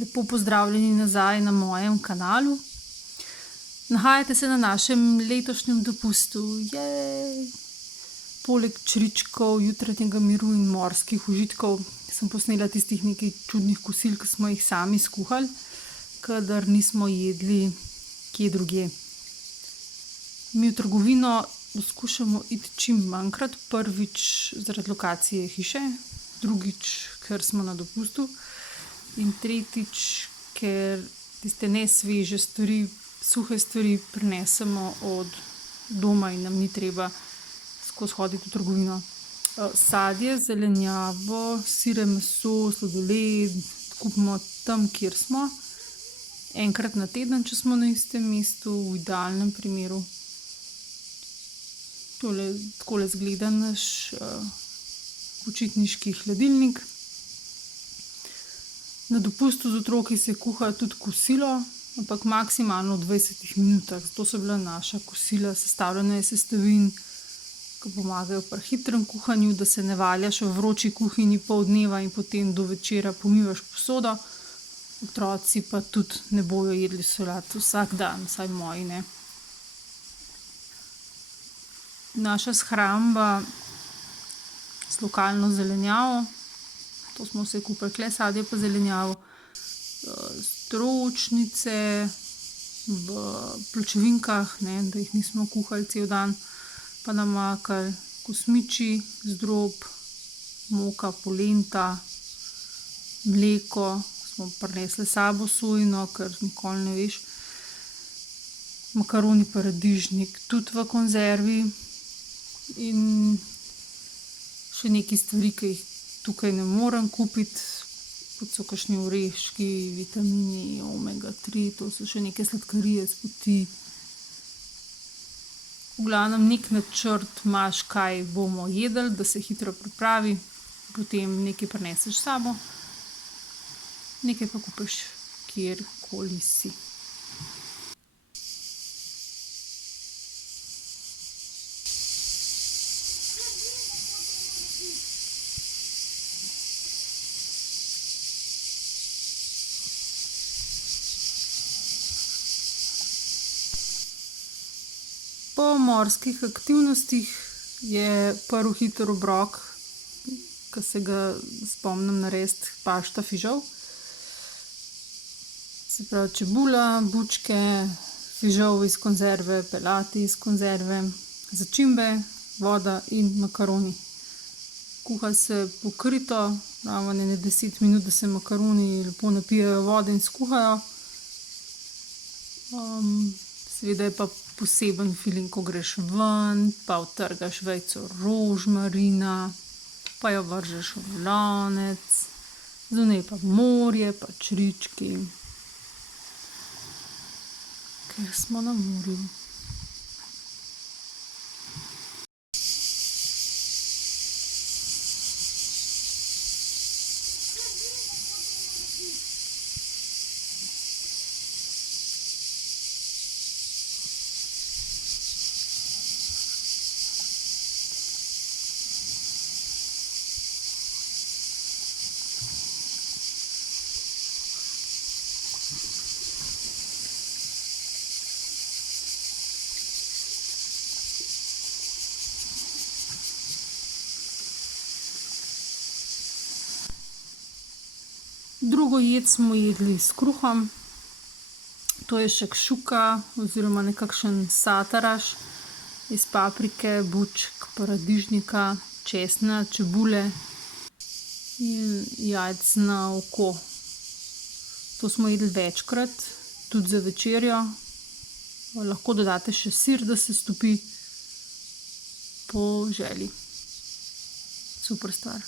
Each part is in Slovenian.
Lepo pozdravljeni nazaj na mojem kanalu. Nahajate se na našem letošnjem dopustu. Jej! Poleg čričkov, jutranjega miru in morskih užitkov sem posnela tistih nekaj čudnih kosil, ki smo jih sami skuhali, kadar nismo jedli kje drugje. Mi v trgovino poskušamo iti čim manjkrat. Prvič zaradi lokacije hiše, drugič, ker smo na dopustu, in tretjič, ker tiste nesveže stvari, suhe stvari prinesemo od doma in nam ni treba skozi hoditi v trgovino. Sadje, zelenjavo, sire, meso, sladoled kupimo tam, kjer smo. Enkrat na teden, če smo na istem mestu, v idealnem primeru. Takole izgleda naš počitniški hladilnik. Na dopustu z otroki se kuha tudi kosilo, ampak maksimalno v 20 minutah. Zato so bila naša kosila sestavljena iz sestavin, ki pomagajo pri hitrem kuhanju, da se ne valjaš v vroči kuhinji pol dneva in potem do večera pomivaš posodo. Otroci pa tudi ne bojo jedli solat vsak dan, vsaj moji ne. Naša shramba z lokalno zelenjavo, to smo vse kupili, tule sadje pa zelenjavo, stročnice v pločevinkah, ne, da jih nismo kuhali cel dan, pa namakali, kosmiči z drób, moka, polenta, mleko, smo prinesli s sabo sojino, ker nikoli ne veš, makaroni paradižnik tudi v konzervi in še nekaj stvari, ki jih tukaj ne morem kupiti, kot so kakšni oreščki, vitamini, omega 3, to so še neke sladkarije, spoti. V glavnem neki načrt imaš, kaj bomo jedli, da se hitro pripravi, potem nekaj prineseš s sabo, nekaj pa kupiš kjerkoli si. Po morskih aktivnostih je prvi hiter obrok, ki se ga spomnim narediti, pašta fižol. Se pravi čebula, bučke, fižol iz konzerve, pelati iz konzerve, začimbe, voda in makaroni. Kuha se pokrito, ravno ene 10 minut, da se makaroni lepo napijejo vode in skuhajo. Seveda je pa poseben feeling, ko greš ven, pa utrgaš vejico rožmarina, pa jo vržeš v lonec, zunaj pa morje, pa črički, ker smo na morju. Drugo jed smo jedli s kruhom. To je šakšuka oziroma nekakšen sataraš iz paprike, bučk, paradižnika, česna, čebule in jajc na oko. To smo jedli večkrat, tudi za večerjo. Lahko dodate še sir, da se stopi, po želji. Super stvar.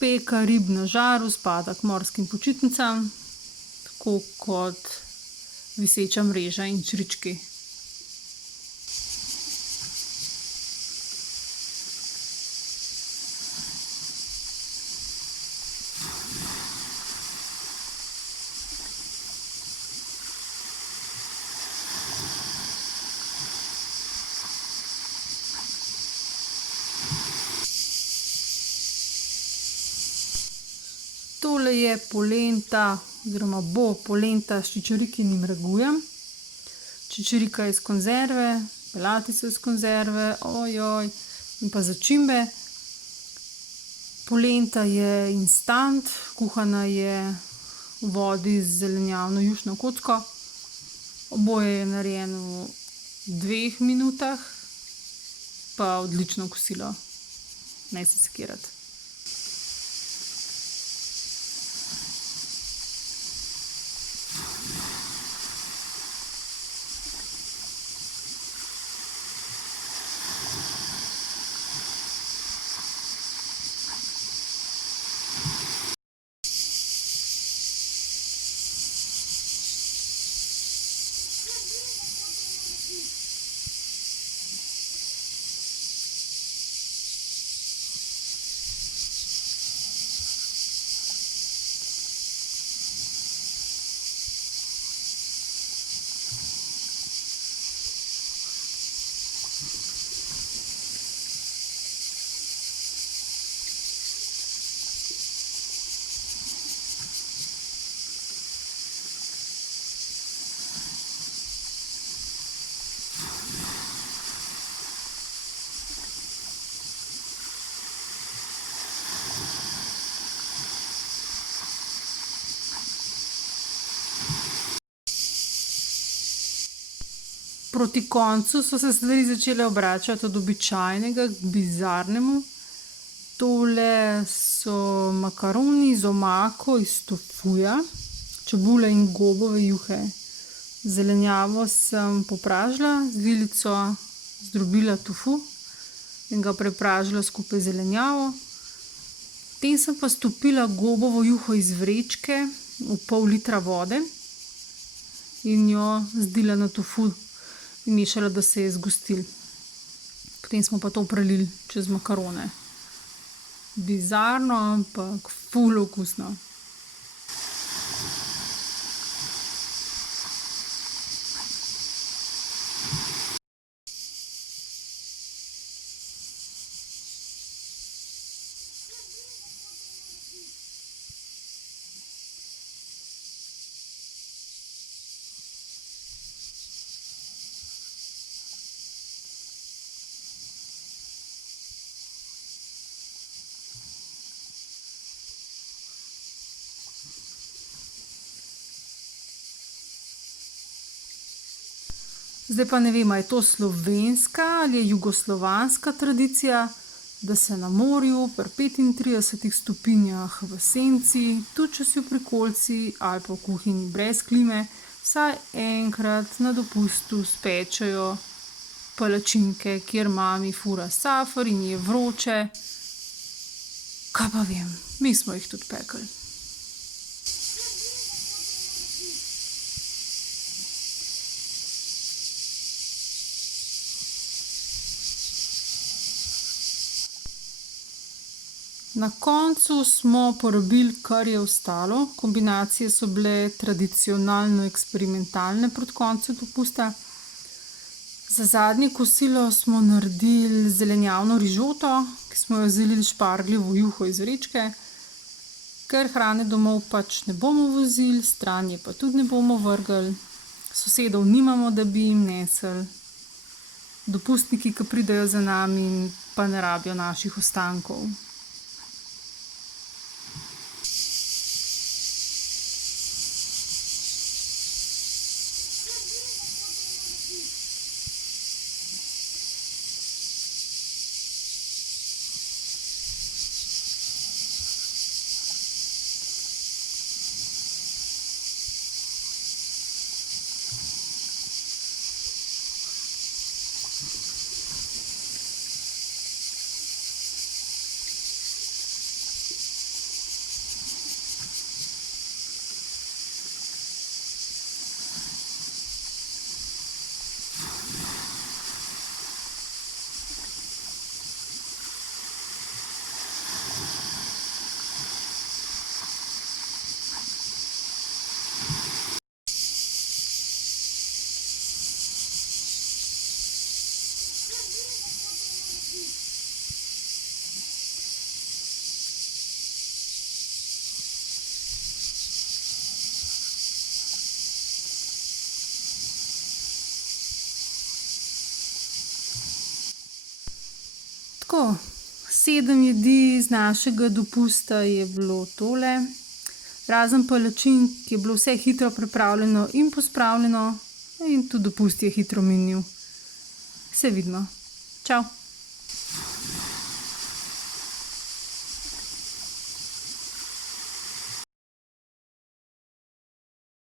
Peka rib na žaru spada k morskim počitnicam, tako kot viseča mreža in črički. Tole je polenta oziroma bo polenta s čičerikinim ragujem. Čičerika iz konzerve, pelati so iz konzerve, in pa začimbe. Polenta je instant, kuhana je v vodi z zelenjavno jušno kocko. Oboje je narejeno v 2 minutah, pa odlično kosilo. Ne se sekirati. Proti koncu so se stvari začele obračati od običajnega k bizarnemu. Tole so makaroni z omako iz tofuja, čebule in gobove juhe. Zelenjavo sem popražila, z vilico zdrobila tofu in ga prepražila skupaj z zelenjavo. Potem sem pa stopila gobovo juho iz vrečke v pol litra vode in jo zdila na tofu in mešala, da se je zgostil. Potem smo pa to prelili čez makarone. Bizarno, ampak ful okusno. Zdaj pa ne vem, a je to slovenska ali je jugoslovanska tradicija, da se na morju pri 35 stopinjah v senci, tudi če si v prikolici ali pa v kuhinji brez klime, vsaj enkrat na dopustu spečejo palačinke, kjer mami fura safer in je vroče. Kaj pa vem, mi smo jih tudi pekli. Na koncu smo porabili, kar je ostalo. Kombinacije so bile tradicionalno eksperimentalne proti koncu dopusta. Za zadnje kosilo smo naredili zelenjavno rižoto, ki smo jo zalili špargljevo juho iz vrečke. Ker hrane domov pač ne bomo vozili, stran je pa tudi ne bomo vrgli. Sosedov nimamo, da bi jim nesli. Dopustniki, ki pridejo za nami, pa ne rabijo naših ostankov. Tako, 7 jedi z našega dopusta je bilo tole. Razen palačink je bilo vse hitro pripravljeno in pospravljeno in tudi dopust je hitro minil. Se vidimo. Čau.